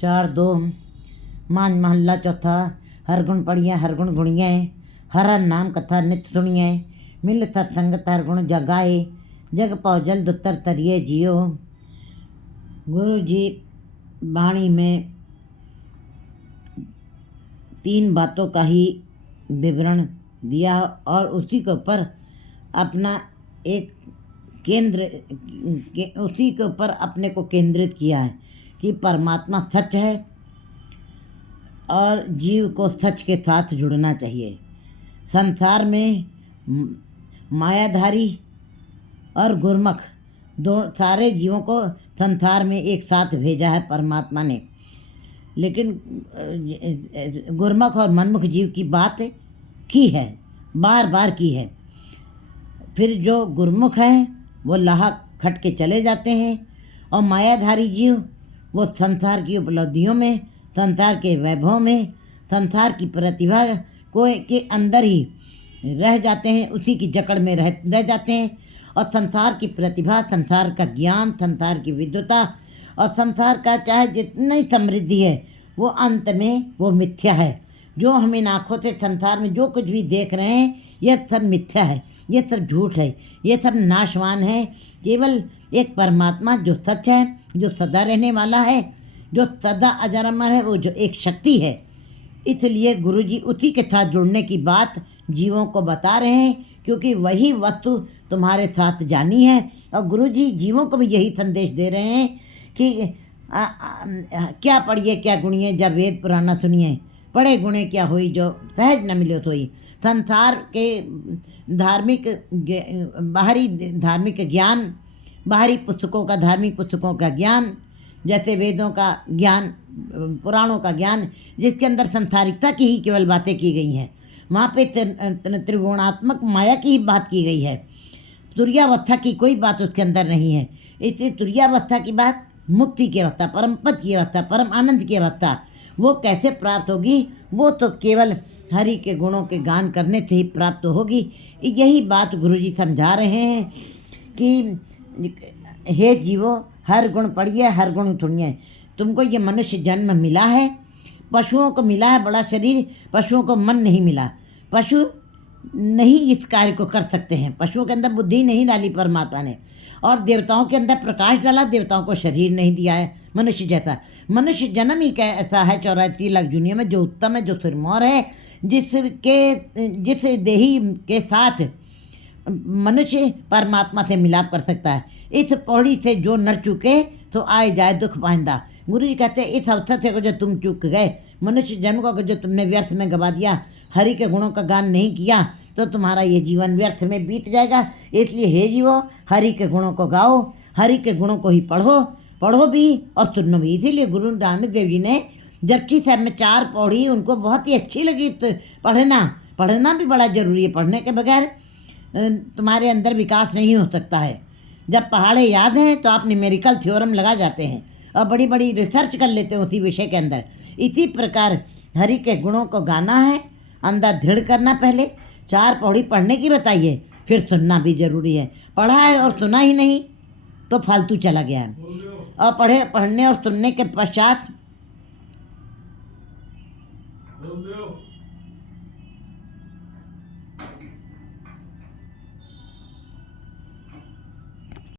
4 2 मान महला चौथा। हर गुण पढ़िए हर गुण गुणिए, हर नाम कथा नित्य सुनिए, मिल सत्संगत हर गुण जगाए, जग पाओ जल्द उत्तर तरिए जियो। गुरु जी वाणी में 3 बातों का ही विवरण दिया और उसी के ऊपर अपना एक उसी के ऊपर अपने को केंद्रित किया है कि परमात्मा सच है और जीव को सच के साथ जुड़ना चाहिए। संसार में मायाधारी और गुरमुख सारे जीवों को संसार में एक साथ भेजा है परमात्मा ने, लेकिन गुरमुख और मनमुख जीव की बात की है, बार बार की है। फिर जो गुरमुख हैं वो लाह खट के चले जाते हैं और मायाधारी जीव वो संसार की उपलब्धियों में, संसार के वैभव में, संसार की प्रतिभा को के अंदर ही रह जाते हैं, उसी की जकड़ में रह जाते हैं। और संसार की प्रतिभा, संसार का ज्ञान, संसार की विद्वता और संसार का चाहे जितनी समृद्धि है वो अंत में वो मिथ्या है। जो हम इन आँखों से संसार में जो कुछ भी देख रहे हैं यह सब मिथ्या है, ये सब झूठ है, ये सब नाशवान है। केवल एक परमात्मा जो सच है, जो सदा रहने वाला है, जो सदा अजर अमर है, वो जो एक शक्ति है। इसलिए गुरु जी उसी के साथ जुड़ने की बात जीवों को बता रहे हैं, क्योंकि वही वस्तु तुम्हारे साथ जानी है। और गुरु जी जीवों को भी यही संदेश दे रहे हैं कि क्या पढ़िए क्या गुणिए, जब वेद पुराना सुनिए, पढ़े गुणे क्या हुई, जो सहज न मिलो सोई। संसार के धार्मिक बाहरी धार्मिक ज्ञान, बाहरी पुस्तकों का, धार्मिक पुस्तकों का ज्ञान, जैसे वेदों का ज्ञान, पुराणों का ज्ञान, जिसके अंदर संसारिकता की ही केवल बातें की गई हैं, वहाँ पे त्रिगुणात्मक माया की ही बात की गई है। तुर्यावस्था की कोई बात उसके अंदर नहीं है। इसलिए तुर्यावस्था की बात, मुक्ति की अवस्था, परम पद की अवस्था, परम आनंद की अवस्था वो कैसे प्राप्त होगी, वो तो केवल हरि के गुणों के गान करने से ही प्राप्त होगी। यही बात गुरुजी समझा रहे हैं कि हे जीवो हर गुण पढ़िए हर गुण सुनिए। तुमको ये मनुष्य जन्म मिला है, पशुओं को मिला है बड़ा शरीर, पशुओं को मन नहीं मिला। पशु नहीं इस कार्य को कर सकते हैं, पशुओं के अंदर बुद्धि नहीं डाली परमात्मा ने, और देवताओं के अंदर प्रकाश डाला, देवताओं को शरीर नहीं दिया है मनुष्य जैसा। मनुष्य जन्म ही ऐसा है 84 लाख दुनिया में, जो उत्तम है, जो सिरमौर है, जिस देही के साथ मनुष्य परमात्मा से मिलाप कर सकता है। इस पौड़ी से जो नर चुके तो आए जाए दुख पाइंदा। गुरु जी कहते हैं इस अवसर से जो तुम चूक गए, मनुष्य जन्म को जो तुमने व्यर्थ में गवा दिया, हरि के गुणों का गान नहीं किया, तो तुम्हारा ये जीवन व्यर्थ में बीत जाएगा। इसलिए हे जीवो हरि के गुणों को गाओ, हरि के गुणों को ही पढ़ो भी और सुनो भी। इसीलिए गुरु नानक देव जी ने जपजी साहब में 4 पौड़ी उनको बहुत ही अच्छी लगी। तो पढ़ना भी बड़ा ज़रूरी है। पढ़ने के बगैर तुम्हारे अंदर विकास नहीं हो सकता है। जब पहाड़े याद हैं तो आप न्यूमेरिकल थ्योरम लगा जाते हैं और बड़ी बड़ी रिसर्च कर लेते हैं उसी विषय के अंदर। इसी प्रकार हरि के गुणों को गाना है, अंदर दृढ़ करना। पहले 4 पौड़ी पढ़ने की बताइए, फिर सुनना भी ज़रूरी है। पढ़ा है और सुना ही नहीं तो फालतू चला गया है। और पढ़ने और सुनने के पश्चात